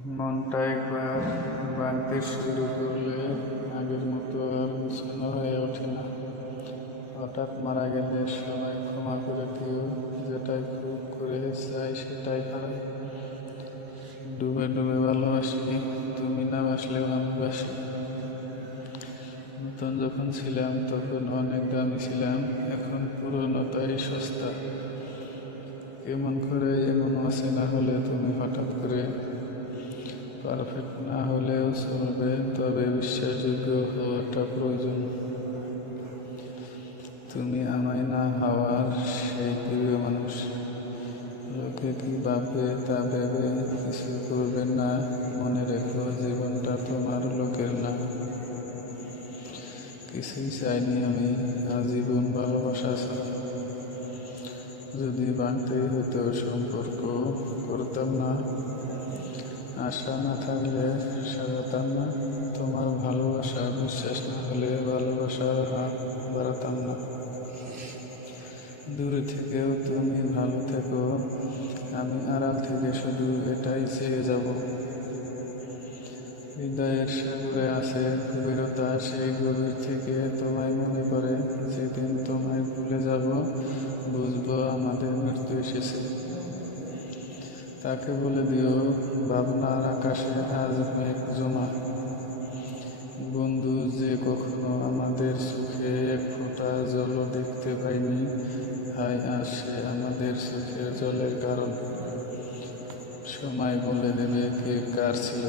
মনটা একবার ভাঙতে শুরু করলে আগের মতো আর বিছানো হয়ে ওঠে না। হঠাৎ মারা গেলে সবাই ক্ষমা করে দিও, যেটাই খুব করে চাই সেটাই হয়। ডুবে ডুবে ভালোবাসি, তুমি না বাসলেও আমি বাসি। নতুন যখন ছিলাম তখন অনেক দামি ছিলাম, এখন পুরনোটাই সস্তা। কেমন করে এমন অচেনা হলে তুমি হঠাৎ করে? পারফেক্ট না হলেও চলবে, তবে বিশ্বাসযোগ্য হওয়াটা প্রয়োজন। তুমি আমায় না হওয়ার সেই প্রিয় মানুষ। লোকে কি ভাববে তা ভেবে কিছু করবে না, মনে রেখো জীবনটা তোমার, লোকের না। কিছুই চাইনি আমি, আজীবন ভালোবাসা চাই। যদি বাঁধতেই হতো সম্পর্ক, করতাম না। আশা না থাকলে সাজাতাম না। তোমার ভালোবাসা বিশ্বাস না হলে ভালোবাসার হাত বাড়াতাম না। দূরে থেকেও তুমি ভালো থেকো, আমি আড়াল থেকে শুধু এটাই চেয়ে যাব। হৃদয়ের সাগরে আছে গভীরতা, সেই গভীর থেকে তোমায় মনে করে। যেদিন তোমায় ভুলে যাব, বুঝবো আমাদের মৃত্যু এসেছে। তাকে বলে দিও ভাবনার আকাশে আজ মেঘ জমা। বন্ধু, যে কখনো আমাদের চোখে এক ফোঁটা জল দেখতে পাইনি, হায় আজ সে আমাদের চোখের জলের কারণ। সময় বলে দেবে কে কার ছিল।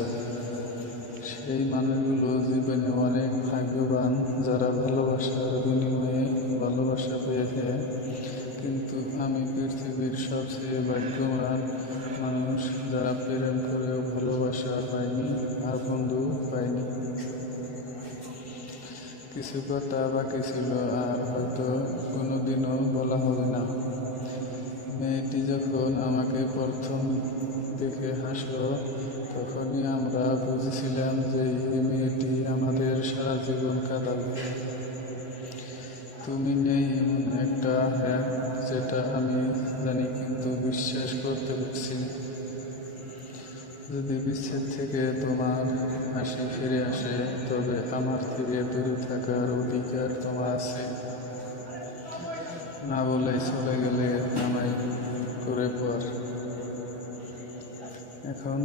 সেই মানুষগুলো জীবনে অনেক ভাগ্যবান, যারা ভালোবাসার বিনিময়ে ভালোবাসা পেয়েছে। কিন্তু আমি পৃথিবীর সবচেয়ে ভাগ্যবান মানুষ, যারা প্রেম করেও ভালোবাসা পায়নি আর বন্ধু পায়নি। কিছু কথা বাকি ছিল, আর হয়তো কোনোদিনও বলা হবে না। মেয়েটি যখন আমাকে প্রথম দেখে হাসলো, তখনই আমরা বুঝেছিলাম যে এই মেয়েটি আমাদের সারা জীবন কাটাবে। তুমি নেই এমন একটা হ্যাঁ, যেটা আমি জানি কিন্তু বিশ্বাস করতে পারছি না। যদি বিচ্ছেদ থেকে তোমার হাসি ফিরে আসে, তবে আমার থেকে দূরে থাকার অধিকার তোমার আছে। না বলে চলে গেলে আমায় করে পর। এখন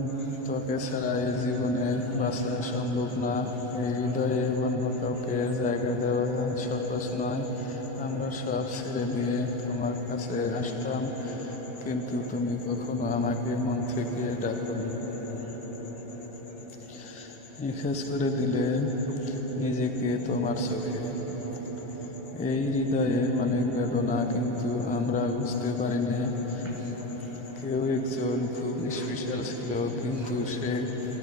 তোকে ছাড়া এই জীবনে বাঁচা সম্ভব না। এই হৃদয়ে অন্য কাউকে জায়গা দেওয়া সহজ নয়। আমরা সব ছেড়ে দিয়ে তোমার কাছে আসতাম, কিন্তু তুমি কখনো আমাকে মন থেকে ডাকোনি। নিখোঁজ করে দিলে নিজেকে তোমার চোখে। এই হৃদয়ে অনেক বেদনা, কিন্তু আমরা বুঝতে পারিনি। কেউ একজন খুব স্পেশাল ছিল, কিন্তু সে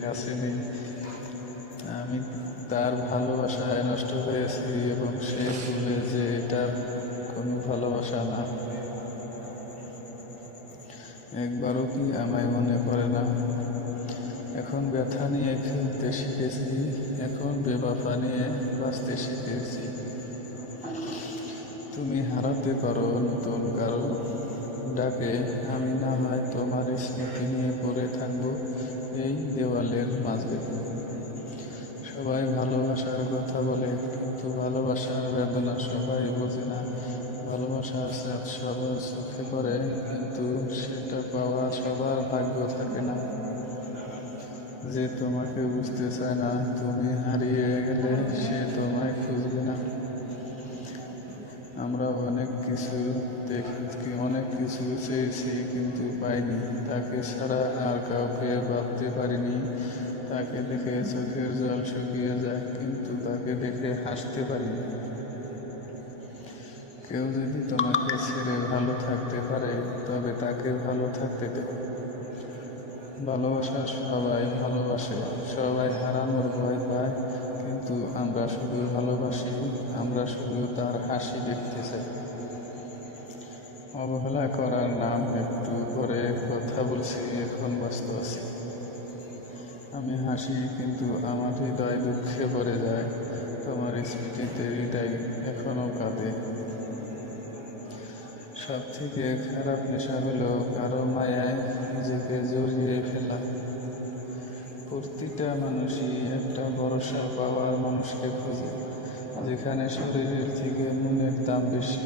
কাছে নেই। আমি তার ভালোবাসায় নষ্ট হয়েছি, এবং সে বলে যে এটা কোনো ভালোবাসা না। একবারও কি আমায় মনে পড়ে না? এখন ব্যথা নিয়ে খেলতে শিখেছি, এখন বেবাফা নিয়ে বাঁচতে শিখেছি। তুমি হারাতে পারো নতুন কারো ডাকে, আমি না হয় তোমার স্মৃতি নিয়ে পড়ে থাকবো এই দেওয়ালের মাঝে। সবাই ভালোবাসার কথা বলে, কিন্তু ভালোবাসার বেদনা সবাই বোঝে না। ভালোবাসার স্বাদ সবার চোখে পড়ে, কিন্তু সেটা পাওয়া সবার ভাগ্য থাকে না। যে তোমাকে বুঝতে চায় না, তুমি হারিয়ে গেলে সে তোমায় খুঁজবে না। আমরা অনেক কিছু চেয়েছি কিন্তু পাইনি। তাকে ছাড়া আর কাউকে ভাবতে পারিনি। তাকে দেখে চোখের জল শুকিয়ে যায়, কিন্তু তাকে দেখে হাসতে পারি। কেউ যদি তোমাকে ছেড়ে ভালো থাকতে পারে, তবে তাকে ভালো থাকতে দেবে। ভালোবাসা সবাই ভালোবাসে, সবাই হারানোর ভয় পায়, কিন্তু আমরা শুধু ভালোবাসি, আমরা শুধু তার হাসি দেখতে চাই। অবহেলা করার নাম, একটু পরে কথা বলছি, এখন ব্যস্ত আছি। আমি হাসি, কিন্তু আমার হৃদয় দুঃখে ভরে যায়। তোমার স্মৃতিতে হৃদয় এখনো কাঁদে। সব থেকে খারাপ নেশা হলো কারো মায়ায় নিজেকে জড়িয়ে ফেলা। প্রতিটা মানুষই একটা ভরসা পাওয়ার মানুষকে খোঁজে, যেখানে শরীরের থেকে মনের দাম বেশি।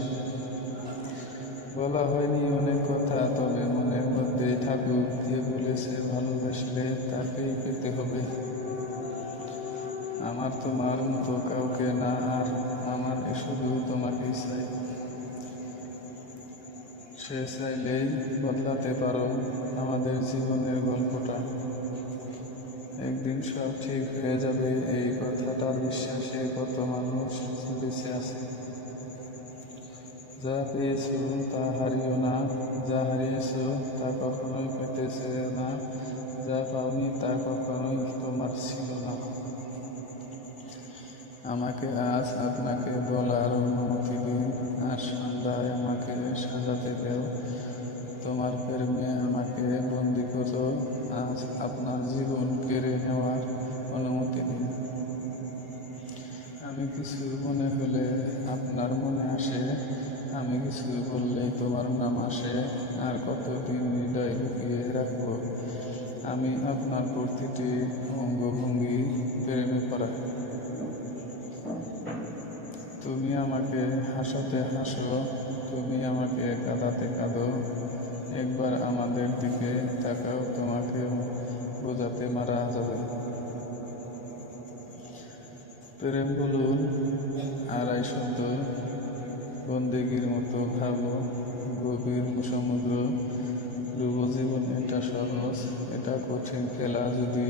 বলা হয়নি অনেক কথা, তবে মনের মধ্যেই থাকুক। যে বলেছে ভালোবাসলে তাকেই পেতে হবে। আমার তোমার মতো কাউকে না, আর আমার শুধু তোমাকেই চাই। সে চাইলেই বদলাতে পারো আমাদের জীবনের গল্পটা। একদিন সব ঠিক হয়ে যাবে, এই কথাটা বিশ্বাসে কত মানুষ বেঁচে আছে। যা পেয়েছো তা হারিও না, যা হারিয়েছো তা কখনোই পেতে চেয়ে না, যা পাওনি তা কখনোই তোমার ছিল না। আমাকে আজ আপনাকে বলার অনুমতি দিন, আর সন্ধ্যায় আমাকে সাজাতে দেও। তোমার প্রেমে আমাকে বন্দি করো, আজ আপনার জীবন কেড়ে নেওয়ার অনুমতি দিন। আমি কিছু মনে হলে আপনার মনে আসে, আমি কিছু বললেই তোমার নাম আসে। আর কতদিন হৃদয় লুকিয়ে রাখবো আমি আপনার প্রতিটি অঙ্গভঙ্গি প্রেমে পড়া। তুমি আমাকে হাসাতে হাসো, তুমি আমাকে কাঁদাতে কাঁদো। একবার আমাদের দিকে তাকাও, তোমাকে বোঝাতে মারা যাবে। প্রেম বলুন আড়াই শব্দ, বন্দেগীর মতো ভাবো, গভীর সমুদ্র। ডুবো জীবন এটা সহজ, এটা কঠিন খেলা যদি